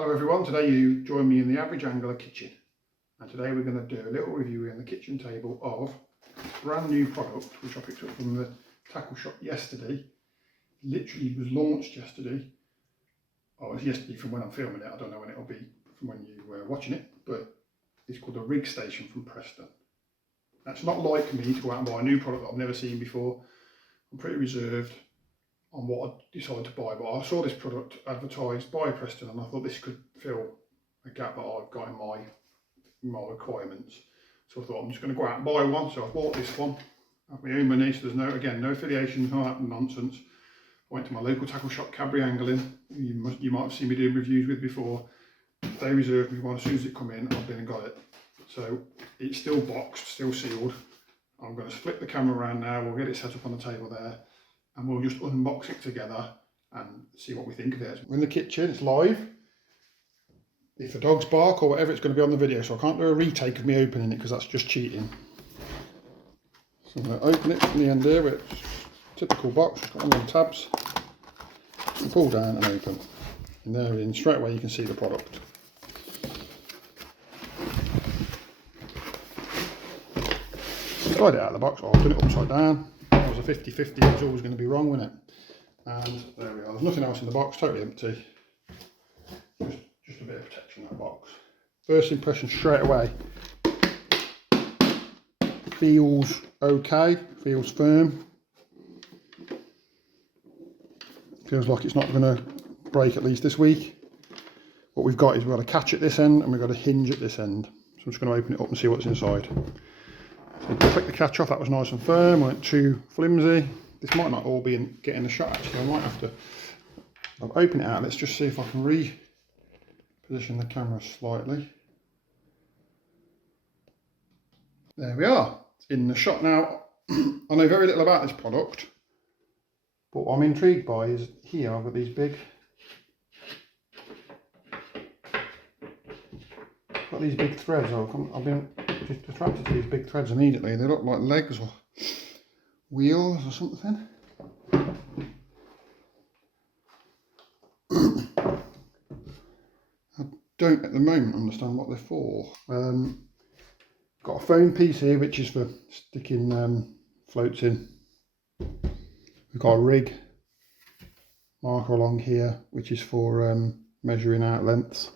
Hello everyone, today you join me in the average angular kitchen, and today we're going to do a little review on the kitchen table of a brand new product which I picked up from the tackle shop yesterday. Literally was launched yesterday. Oh, it's yesterday from when I'm filming it. I don't know when it'll be from when you were watching it, but it's called the Rig Station from Preston. That's not like me to go out and buy a new product that I've never seen before. I'm pretty reserved on what I decided to buy, but I saw this product advertised by Preston and I thought this could fill a gap that I've got in my requirements. So I thought I'm just going to go out and buy one. So I bought this one at my own money, so there's no affiliations, none of that nonsense. I went to my local tackle shop, Cadbury Angling, you might have seen me doing reviews with before. They reserved me one. As soon as it come in, I've been and got it. So it's still boxed, still sealed. I'm going to flip the camera around now, we'll get it set up on the table there, and we'll just unbox it together and see what we think of it. We're in the kitchen, it's live. If the dogs bark or whatever, it's going to be on the video, so I can't do a retake of me opening it because that's just cheating. So I'm going to open it from the end here, with typical box, got one of the tabs, and pull down and open. And there in, straight away you can see the product. Slide it out of the box, I'll turn it upside down. That was a 50-50, it was always going to be wrong, wasn't it? And there we are, there's nothing else in the box, totally empty. Just a bit of protection in that box. First impression straight away, feels okay, feels firm. Feels like it's not going to break, at least this week. What we've got is we've got a catch at this end and we've got a hinge at this end. So I'm just going to open it up and see what's inside. So click the catch off, that was nice and firm, weren't too flimsy. This might not all be getting a shot actually, I might have to. I'll open it out, let's just see if I can reposition the camera slightly. There we are, it's in the shot now. I know very little about this product, but what I'm intrigued by is here I've got these big, threads. I've been just attracted to these big threads immediately. They look like legs or wheels or something. I don't at the moment understand what they're for. Got a foam piece here which is for sticking floats in. We've got a rig marker along here which is for measuring out lengths.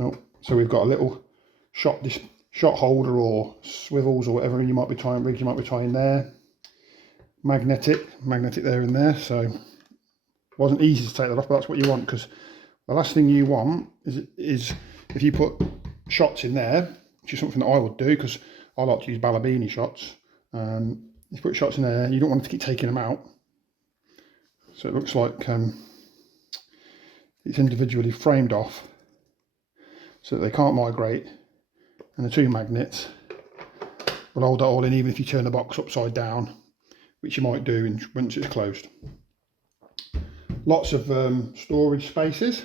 Oh, so we've got a little shot holder or swivels or whatever you might be tying, rigs you might be tying there. Magnetic there and there, so it wasn't easy to take that off, but that's what you want, because the last thing you want is if you put shots in there, which is something that I would do because I like to use balabini shots. If you put shots in there, you don't want to keep taking them out, so it looks like it's individually framed off so that they can't migrate, and the two magnets will hold that all in even if you turn the box upside down, which you might do once it's closed. Lots of storage spaces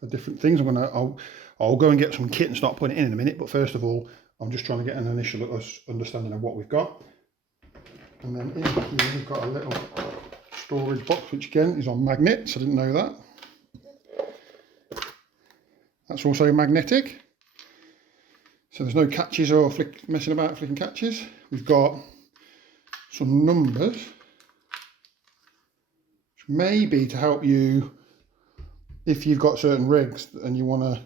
for different things. I'll go and get some kit and start putting it in a minute, but first of all I'm just trying to get an initial understanding of what we've got. And then in here we've got a little storage box which again is on magnets. I didn't know that. That's also magnetic, so there's no catches or messing about flicking catches. We've got some numbers, which may be to help you if you've got certain rigs and you want to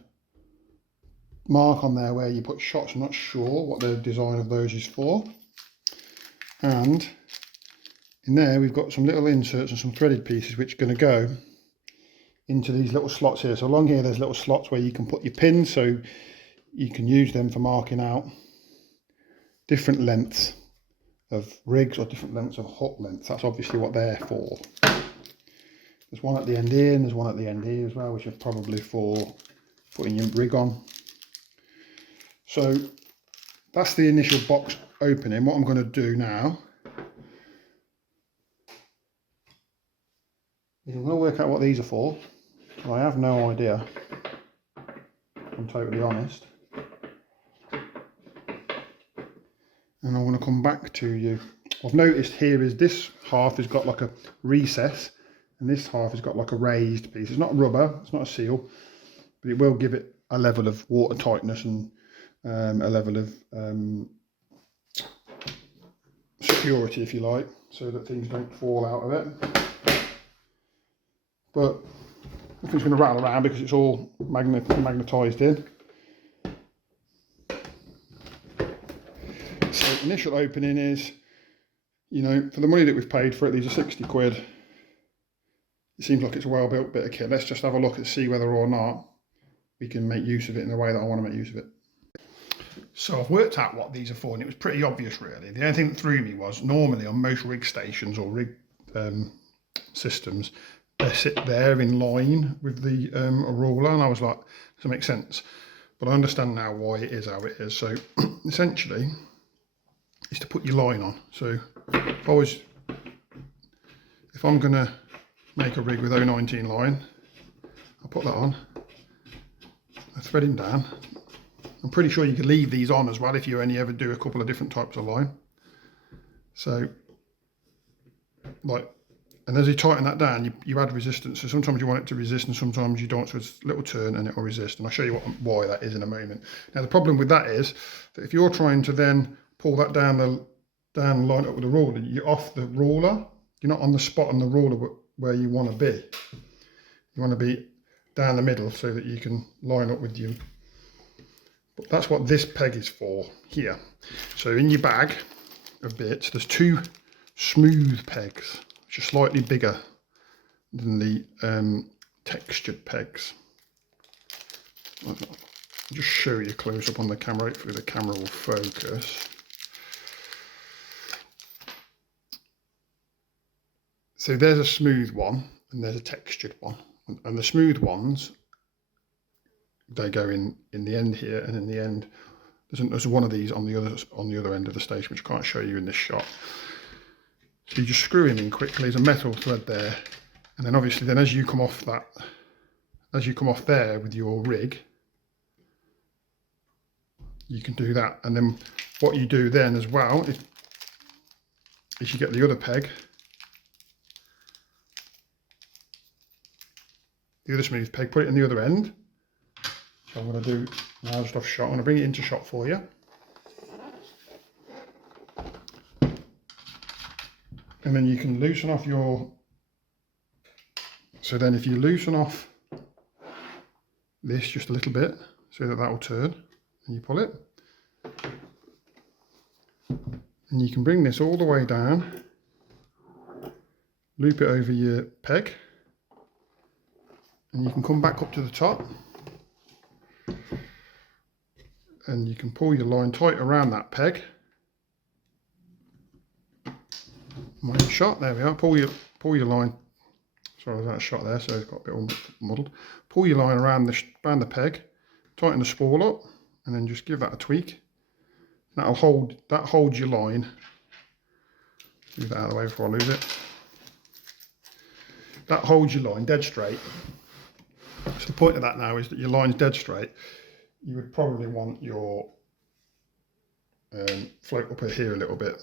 mark on there where you put shots. I'm not sure what the design of those is for. And in there we've got some little inserts and some threaded pieces which are going to go into these little slots here. So along here there's little slots where you can put your pins, so you can use them for marking out different lengths of rigs or different lengths of hook lengths. That's obviously what they're for. There's one at the end here and there's one at the end here as well, which are probably for putting your rig on. So that's the initial box opening. What I'm going to do now is I'm going to work out what these are for. I have no idea, I'm totally honest, and I want to come back to you. I've noticed here is this half has got like a recess and this half has got like a raised piece. It's not rubber, it's not a seal, but it will give it a level of water tightness and a level of security, if you like, so that things don't fall out of it. But nothing's going to rattle around because it's all magnetised in. So initial opening is, you know, for the money that we've paid for it, these are 60 quid. It seems like it's a well built bit of kit. Let's just have a look and see whether or not we can make use of it in the way that I want to make use of it. So I've worked out what these are for, and it was pretty obvious really. The only thing that threw me was normally on most rig stations or rig systems, they sit there in line with the roller, and I was like, does that make sense? But I understand now why it is how it is. So essentially, is to put your line on. So if I'm gonna make a rig with 019 line, I'll put that on, I thread him down. I'm pretty sure you can leave these on as well if you only ever do a couple of different types of line. So, like, and as you tighten that down, you add resistance. So sometimes you want it to resist and sometimes you don't, so it's a little turn and it will resist. And I'll show you why that is in a moment. Now the problem with that is that if you're trying to then pull that down line up with the ruler, you're off the ruler. You're not on the spot on the ruler where you want to be. You want to be down the middle so that you can line up with you. But that's what this peg is for here. So in your bag of bits, there's two smooth pegs, which are slightly bigger than the textured pegs. I'll just show you close up on the camera, hopefully the camera will focus. So there's a smooth one and there's a textured one. And the smooth ones, they go in the end here, and in the end there's one of these on the other end of the station, which I can't show you in this shot. So you just screw him in quickly. There's a metal thread there, and then obviously then as you come off there with your rig, you can do that. And then what you do then as well is you get the other peg, the other smooth peg, put it in the other end. So I'm going to do now just off shot. I'm going to bring it into shot for you. And then you can loosen off your, so then if you loosen off this just a little bit so that will turn, and you pull it, and you can bring this all the way down, loop it over your peg, and you can come back up to the top, and you can pull your line tight around that peg. My shot, there we are. Pull your line. Sorry, I was out of shot there, so it's got a bit all muddled. Pull your line around the peg, tighten the spool up, and then just give that a tweak. That holds your line. Move that out of the way before I lose it. That holds your line dead straight. So the point of that now is that your line's dead straight. You would probably want your float up here a little bit,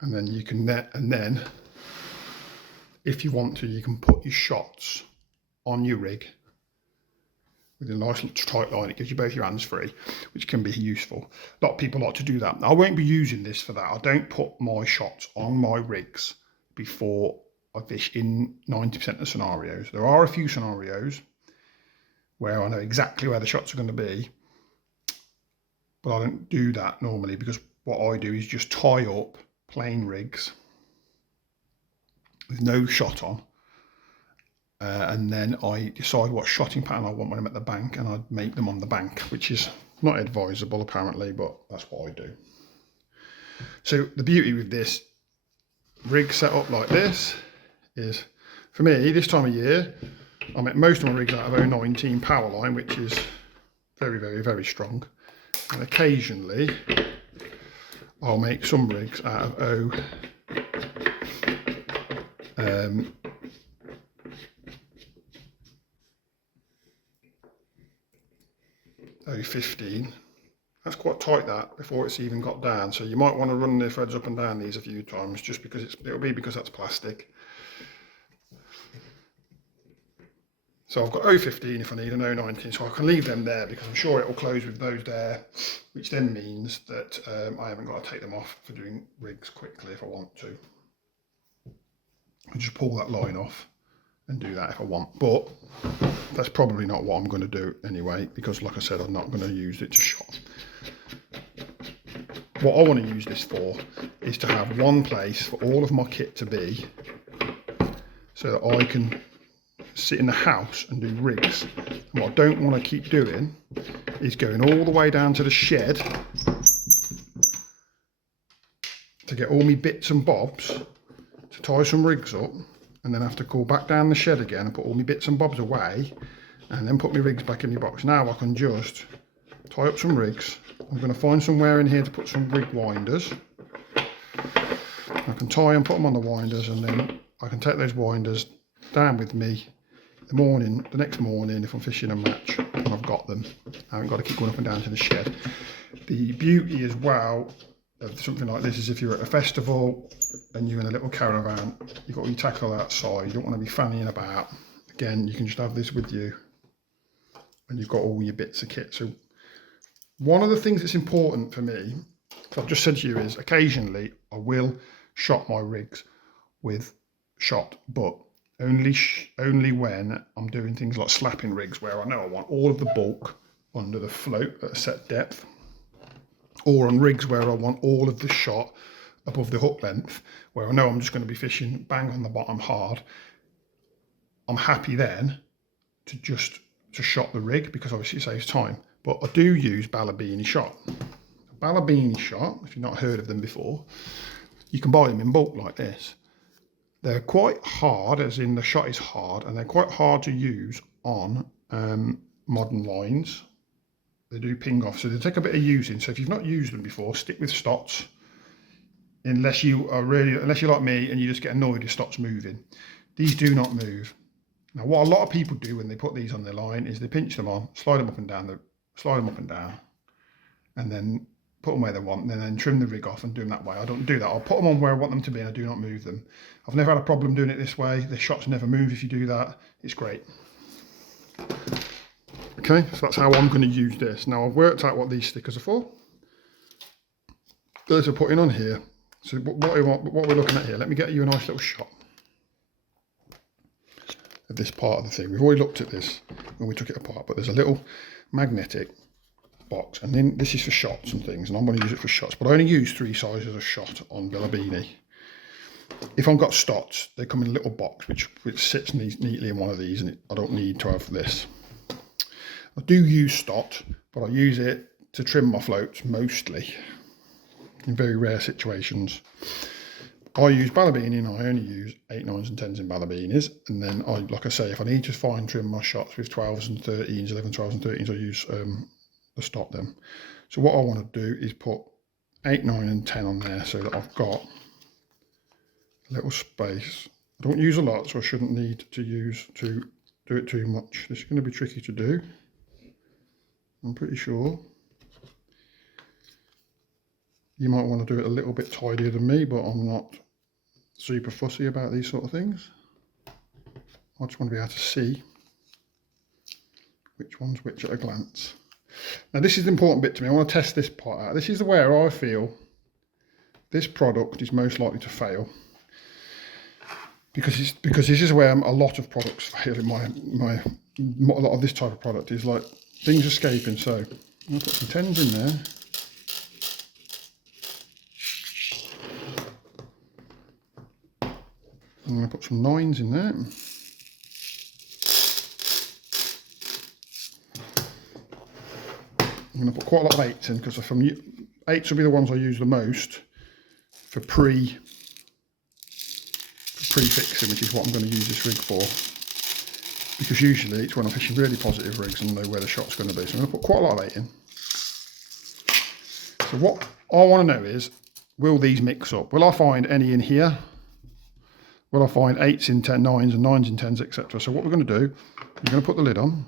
and then you can then if you want to, you can put your shots on your rig with a nice tight line. It gives you both your hands free, which can be useful. A lot of people like to do that. I won't be using this for that. I don't put my shots on my rigs before I fish in 90% of the scenarios. There are a few scenarios where I know exactly where the shots are going to be, but I don't do that normally, because what I do is just tie up plain rigs with no shot on, and then I decide what shotting pattern I want when I'm at the bank, and I make them on the bank, which is not advisable apparently, but that's what I do. So the beauty with this rig set up like this is, for me, this time of year, I make most of my rigs out of 019 power line, which is very, very, very strong. And occasionally, I'll make some rigs out of 015. That's quite tight, that, before it's even got down. So you might want to run the threads up and down these a few times, just because it'll be because that's plastic. So I've got 015 if I need an 019, so I can leave them there because I'm sure it will close with those there, which then means that I haven't got to take them off for doing rigs quickly if I want to. I'll just pull that line off and do that if I want, but that's probably not what I'm going to do anyway, because like I said, I'm not going to use it to shot. What I want to use this for is to have one place for all of my kit to be, so that I can sit in the house and do rigs. And what I don't want to keep doing is going all the way down to the shed to get all my bits and bobs to tie some rigs up, and then have to call back down the shed again and put all my bits and bobs away, and then put my rigs back in my box. Now I can just tie up some rigs. I'm going to find somewhere in here to put some rig winders. I can tie and put them on the winders, and then I can take those winders down with me the next morning if I'm fishing a match and I've got them. I haven't got to keep going up and down to the shed. The beauty as well of something like this is if you're at a festival and you're in a little caravan, you've got your tackle outside, you don't want to be fannying about. Again, you can just have this with you and you've got all your bits of kit. So one of the things that's important for me, I've just said to you, is occasionally I will shot my rigs with shot, but only when I'm doing things like slapping rigs where I know I want all of the bulk under the float at a set depth, or on rigs where I want all of the shot above the hook length, where I know I'm just going to be fishing bang on the bottom hard. I'm happy then to shot the rig, because obviously it saves time. But I do use Balabini shot. Balabini shot, if you've not heard of them before, you can buy them in bulk like this. They're quite hard, as in the shot is hard, and they're quite hard to use on modern lines. They do ping off, so they take a bit of using. So if you've not used them before, stick with Stots, unless you're like me and you just get annoyed if Stots moving. These do not move. Now, what a lot of people do when they put these on their line is they pinch them on, slide them up and down, and then put them where they want, and then trim the rig off and do them that way. I don't do that. I'll put them on where I want them to be, and I do not move them. I've never had a problem doing it this way. The shots never move if you do that. It's great. Okay, so that's how I'm going to use this. Now, I've worked out what these stickers are for. Those are putting on here. So what we're looking at here, let me get you a nice little shot of this part of the thing. We've already looked at this when we took it apart, but there's a little magnetic box, and then this is for shots and things, and I'm going to use it for shots, but I only use 3 sizes of shot on Balabini. If I've got Stots, they come in a little box which sits neatly in one of these, and I don't need to have this. I do use Stot, but I use it to trim my floats mostly, in very rare situations. I use Balabini, and I only use 8, 9s and 10s in Balabinis, and then like I say, if I need to fine trim my shots with 12s and 13s, 11, 12s and 13s, I use the Stot them. So what I want to do is put 8, 9 and 10 on there, so that I've got a little space. I don't use a lot, so I shouldn't need to do it too much. This is going to be tricky to do, I'm pretty sure. You might want to do it a little bit tidier than me, but I'm not super fussy about these sort of things. I just want to be able to see which one's which at a glance. Now, this is the important bit to me. I want to test this part out. This is where I feel this product is most likely to fail, because this is where a lot of products fail in a lot of this type of product is like things escaping. So I'm going to put some 10s in there. I'm going to put some 9s in there. I'm going to put quite a lot of 8s in, because 8s will be the ones I use the most for pre-fixing, which is what I'm going to use this rig for. Because usually it's when I'm fishing really positive rigs and know where the shot's going to be. So I'm going to put quite a lot of 8 in. So what I want to know is, will these mix up? Will I find any in here? Will I find 8s in 10, 9s and 9s in 10s, etc. So what we're going to do, I'm going to put the lid on.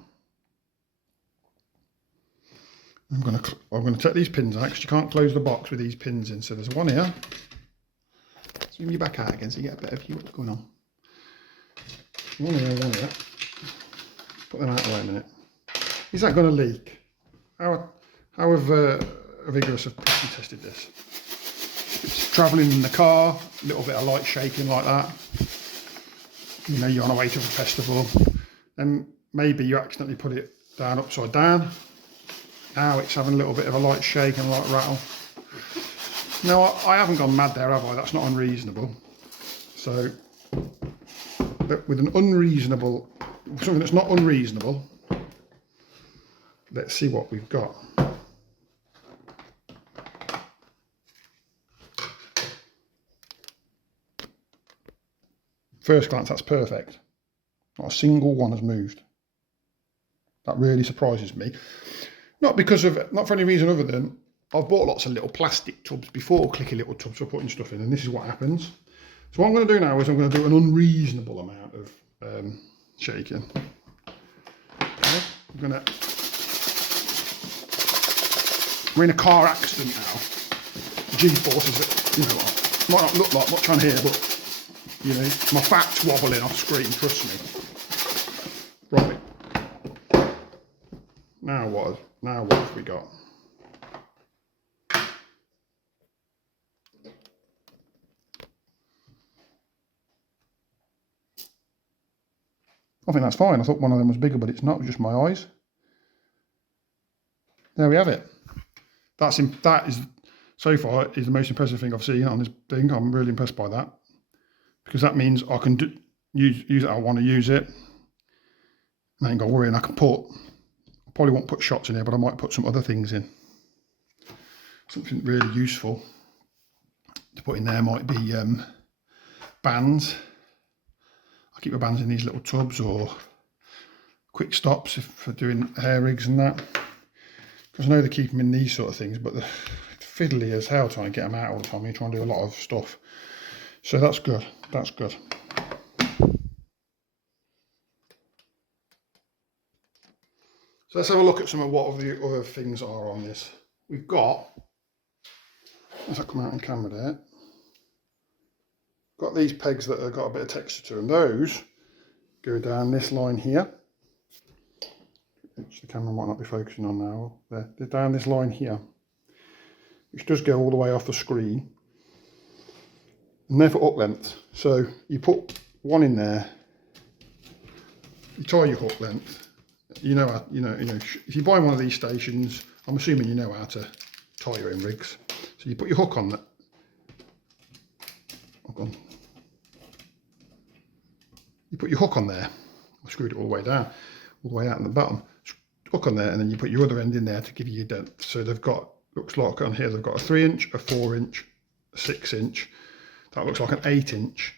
I'm gonna take these pins out because you can't close the box with these pins in. So there's one here. Zoom you back out again so you get a better view of what's going on. One here, one here. Put them out of the way a minute. Is that going to leak? How vigorous have you tested this? It's travelling in the car, a little bit of light shaking like that. You know you're on the way to a festival. Then maybe you accidentally put it down upside down. Now it's having a little bit of a light shake and a light rattle. No, I haven't gone mad there, have I? That's not unreasonable. So, but with something that's not unreasonable, let's see what we've got. First glance, that's perfect. Not a single one has moved. That really surprises me. Not for any reason other than I've bought lots of little plastic tubs before, clicky little tubs for putting stuff in, and this is what happens. So what I'm going to do now is I'm going to do an unreasonable amount of shaking. Okay. We're in a car accident now. G-forces that, you know, might not look like much on here, but you know, my fat's wobbling off screen, trust me. Right. Now what have we got? I think that's fine. I thought one of them was bigger, but it's not. It's just my eyes. There we have it. That is so far is the most impressive thing I've seen on this thing. I'm really impressed by that because that means I can use it. I want to use it. I ain't got to worry, and I probably won't put shots in here, but I might put some other things in. Something really useful to put in there might be bands. I keep my bands in these little tubs or quick stops for doing hair rigs and that. Because I know they keep them in these sort of things, but they're fiddly as hell trying to get them out all the time. You try and do a lot of stuff. So that's good. That's good. So let's have a look at some of what the other things are on this. We've got, as I come out on camera there, got these pegs that have got a bit of texture to them. Those go down this line here, which the camera might not be focusing on now. They're down this line here, which does go all the way off the screen. And they're for hook length. So you put one in there, you tie your hook length. You know, if you buy one of these stations, I'm assuming you know how to tie your own rigs. So you put your hook on that. You put your hook on there. I screwed it all the way down, all the way out in the bottom. Hook on there, and then you put your other end in there to give you your depth. So they've got, looks like on here, they've got a 3-inch, a 4-inch, a 6-inch. That looks like an 8-inch.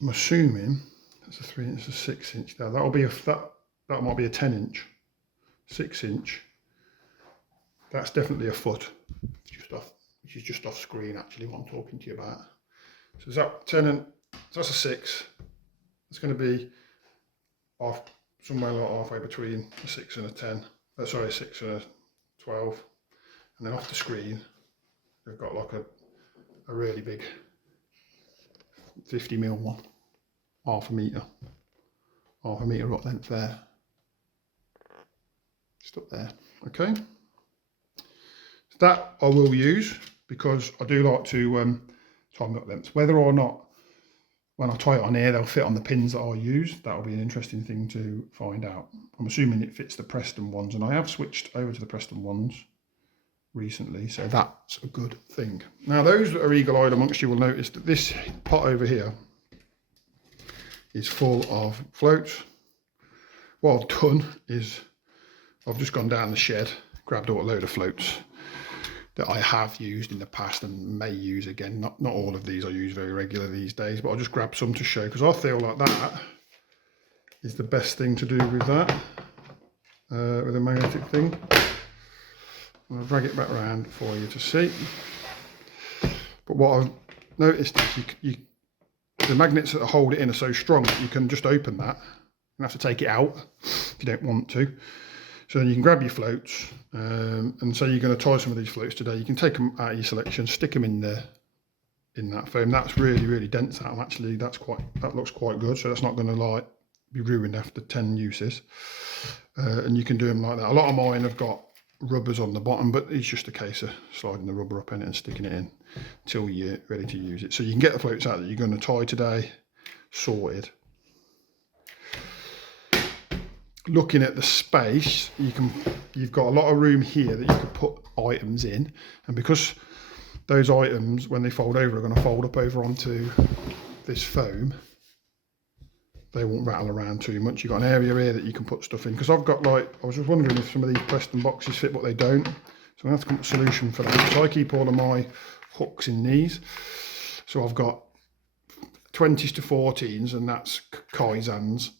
I'm assuming that's a 3-inch, a 6-inch. Now that'll be that might be a 10-inch, 6-inch. That's definitely a foot, which is just off screen actually what I'm talking to you about. So is that 10 and so that's a 6. It's going to be off somewhere like halfway between a 6 and a 10. Sorry, a 6 and a 12. And then off the screen, they've got like a really big 50mm one, half a metre hook length there. Just up there, okay. So that I will use because I do like to tie my hook lengths. Whether or not when I tie it on here they'll fit on the pins that I use, that'll be an interesting thing to find out. I'm assuming it fits the Preston ones, and I have switched over to the Preston ones recently, so that's a good thing. Now those that are eagle-eyed amongst you will notice that this pot over here is full of floats. What I've done is I've just gone down the shed, grabbed a load of floats that I have used in the past and may use again. Not all of these I use very regularly these days, but I'll just grab some to show, because I feel like that is the best thing to do with that, with a magnetic thing. I'll drag it back around for you to see. But what I've noticed is the magnets that hold it in are so strong that you can just open that. You have to take it out if you don't want to. So then you can grab your floats, and so you're going to tie some of these floats today. You can take them out of your selection, stick them in there, in that foam. That's really dense out. Actually, that looks quite good. So that's not going to like be ruined after 10 uses. And you can do them like that. A lot of mine have got rubbers on the bottom, but it's just a case of sliding the rubber up in it and sticking it in until you're ready to use it. So you can get the floats out that you're going to tie today sorted. Looking at the space, you've got a lot of room here that you could put items in, and because those items, when they fold over, are going to fold up over onto this foam, they won't rattle around too much. You've got an area here that you can put stuff in, because I've got like, I was just wondering if some of these Preston boxes fit, but they don't, so I'm going to have to come up with a solution for that. So I keep all of my hooks in these, so I've got 20s to 14s, and that's Kaizans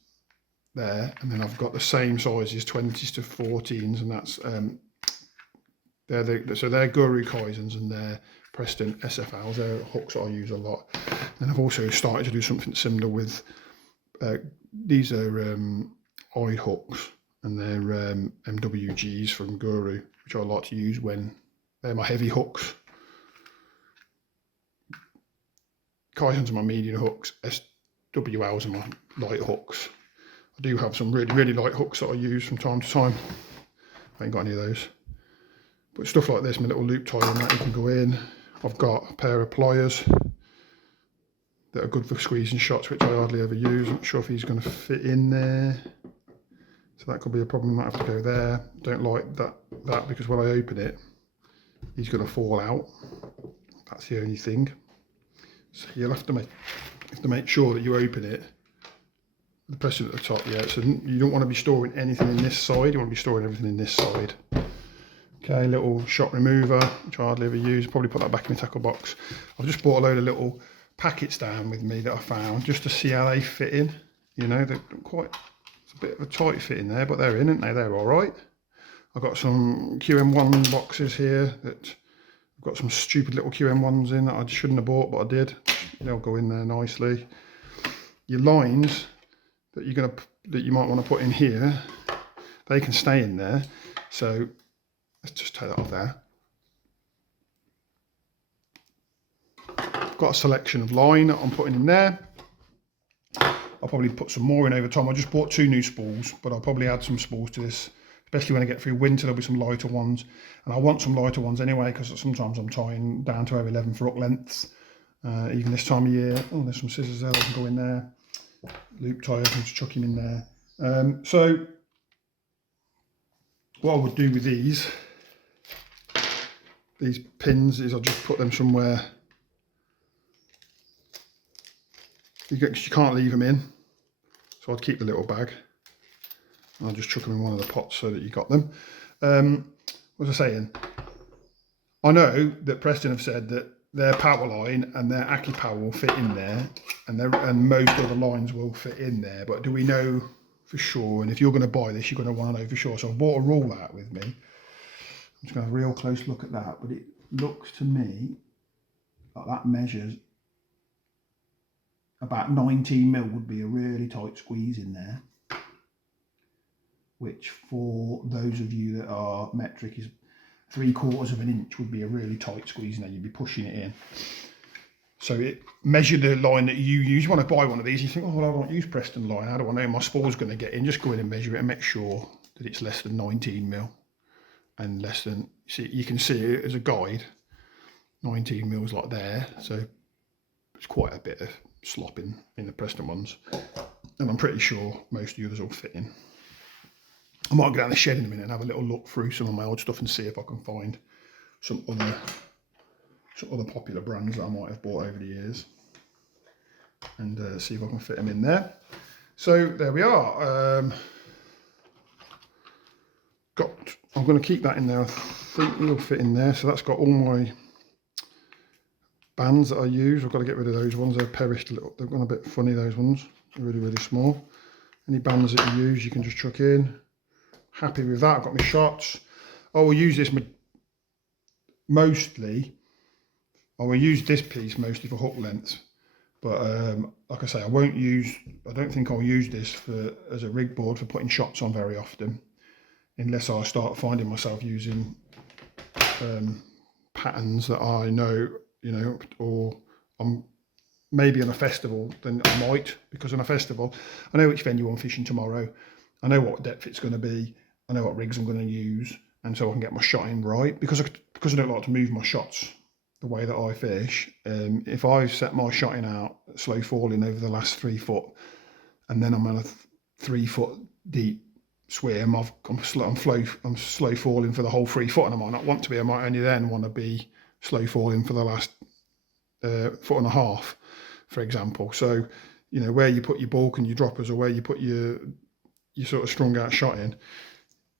there, and then I've got the same sizes, 20s to 14s, and that's they're Guru Kaizans and they're Preston SFLs. They're hooks that I use a lot. And I've also started to do something similar with these are eye hooks, and they're MWGs from Guru, which I like to use when they're my heavy hooks. Kaizans are my medium hooks, SWLs are my light hooks. I do have some really light hooks that I use from time to time. I ain't got any of those. But stuff like this, my little loop tie on that, you can go in. I've got a pair of pliers that are good for squeezing shots, which I hardly ever use. I'm not sure if he's going to fit in there. So that could be a problem, might have to go there. Don't like that because when I open it, he's going to fall out. That's the only thing. So you'll have to make sure that you open it. The Preston at the top, yeah, so you don't want to be storing anything in this side, you want to be storing everything in this side. Okay, little shot remover, which I hardly ever use, probably put that back in my tackle box. I've just bought a load of little packets down with me that I found, just to see how they fit in. You know, they're quite, it's a bit of a tight fit in there, but they're in, aren't they? They're all right. I've got some QM1 boxes here that I've got some stupid little QM1s in that I shouldn't have bought, but I did. They'll go in there nicely. Your lines that you might want to put in here, they can stay in there. So let's just take that off there. I've got a selection of line that I'm putting in there. I'll probably put some more in over time. I just bought 2 new spools, but I'll probably add some spools to this, especially when I get through winter. There'll be some lighter ones, and I want some lighter ones anyway, because sometimes I'm tying down to over 11 for hook lengths, even this time of year. Oh, there's some scissors there that can go in there. Loop tie, I can just chuck him in there. So what I would do with these pins is I'll just put them somewhere. You can't leave them in, so I'd keep the little bag. And I'll just chuck them in one of the pots so that you got them. What was I saying? I know that Preston have said that their power line and their Aki power will fit in there, and most other lines will fit in there, but do we know for sure? And if you're going to buy this, you're going to want to know for sure. So I bought a rule out with me. I'm just going to have a real close look at that, but it looks to me like that measures about 19mm would be a really tight squeeze in there, which for those of you that are metric is 3/4 of an inch would be a really tight squeeze. Now you'd be pushing it in. So measure the line that you use. You want to buy one of these, you think, oh, well, I don't use Preston line. How do I know my spool's going to get in? Just go in and measure it and make sure that it's less than 19mm and less than, see, you can see it as a guide, 19mm like there. So it's quite a bit of slopping in the Preston ones. And I'm pretty sure most of the others will fit in. I might go down the shed in a minute and have a little look through some of my old stuff and see if I can find some other popular brands that I might have bought over the years, and see if I can fit them in there. So there we are. I'm going to keep that in there. I think it'll fit in there. So that's got all my bands that I use. I've got to get rid of those ones. They're perished a little. They've gone a bit funny, those ones. They're really small. Any bands that you use, you can just chuck in. Happy with that. I've got my shots. I will use this mostly. I will use this piece mostly for hook lengths, but like I say, I don't think I'll use this as a rig board for putting shots on very often. unless I start finding myself using patterns that I know, you know, or I'm maybe on a festival, then I might, because on a festival, I know which venue I'm fishing tomorrow, I know what depth it's going to be, I know what rigs I'm going to use, and so I can get my shot in right, because I don't like to move my shots the way that I fish. If I set my shotting out slow falling over the last 3 foot, and then I'm on a 3 foot deep swim, I'm slow falling for the whole 3 foot, and I might not want to be. I might only then want to be slow falling for the last 1.5 foot, for example. So, you know, where you put your bulk and your droppers, or where you put your sort of strung out shot in,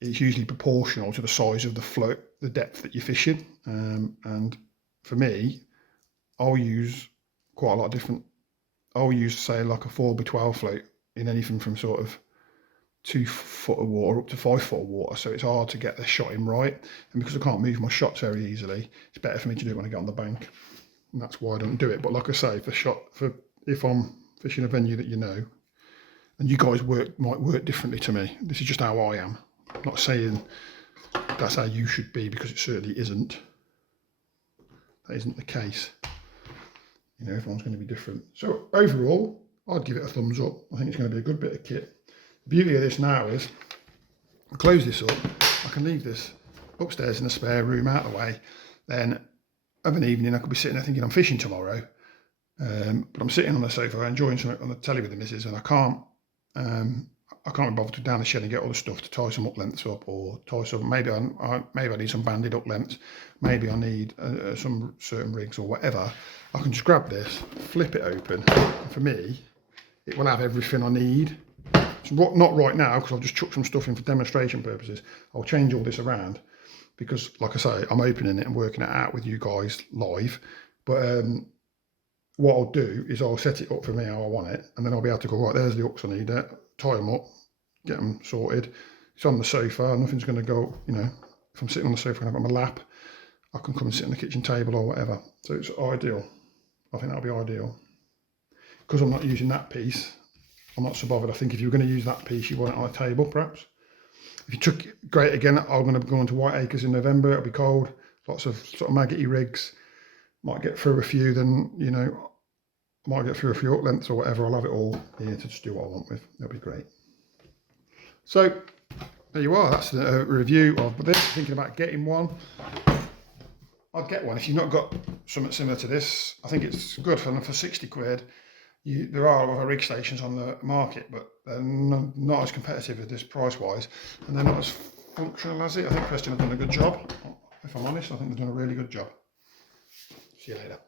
it's usually proportional to the size of the float, the depth that you're fishing. And for me, I'll use quite a lot of different. I'll use, say, like a 4x12 float in anything from sort of 2 foot of water up to 5 foot of water, so it's hard to get the shot in right. And because I can't move my shots very easily, it's better for me to do it when I get on the bank, and that's why I don't do it. But like I say, if I'm fishing a venue that you know, and you guys might work differently to me. This is just how I am. I'm not saying that's how you should be, because it certainly isn't. That isn't the case. You know, everyone's going to be different. So overall, I'd give it a thumbs up. I think it's going to be a good bit of kit. The beauty of this now is, I close this up, I can leave this upstairs in the spare room out of the way. Then of an evening I could be sitting there thinking I'm fishing tomorrow, but I'm sitting on the sofa enjoying something on the telly with the missus, and I can't be bothered to down the shed and get all the stuff to tie some up lengths up, or tie some, maybe I need some banded up lengths, maybe I need some certain rigs or whatever. I can just grab this, flip it open, and for me it will have everything I need. So not right now, because I've just chucked some stuff in for demonstration purposes. I'll change all this around, because like I say, I'm opening it and working it out with you guys live. But what I'll do is I'll set it up for me how I want it, and then I'll be able to go, right, there's the hooks I need, tie them up, get them sorted. It's on the sofa, nothing's going to go, you know, if I'm sitting on the sofa and I've got my lap, I can come and sit on the kitchen table or whatever. So it's ideal. I think that'll be ideal. Because I'm not using that piece, I'm not so bothered. I think if you're going to use that piece, you want it on a table, perhaps. If you took it, great. Again, I'm going to go into White Acres in November. It'll be cold. Lots of sort of maggoty rigs. Might get through a few. Then, you know, I might get through a few hook lengths or whatever. I'll have it all here to just do what I want with. It'll be great. So there you are. That's a review of this. Thinking about getting one. I'd get one if you've not got something similar to this. I think it's good for 60 quid. There are other rig stations on the market, but they're not as competitive as this price-wise, and they're not as functional as it. I think Preston have done a good job. If I'm honest, I think they've done a really good job. See you later.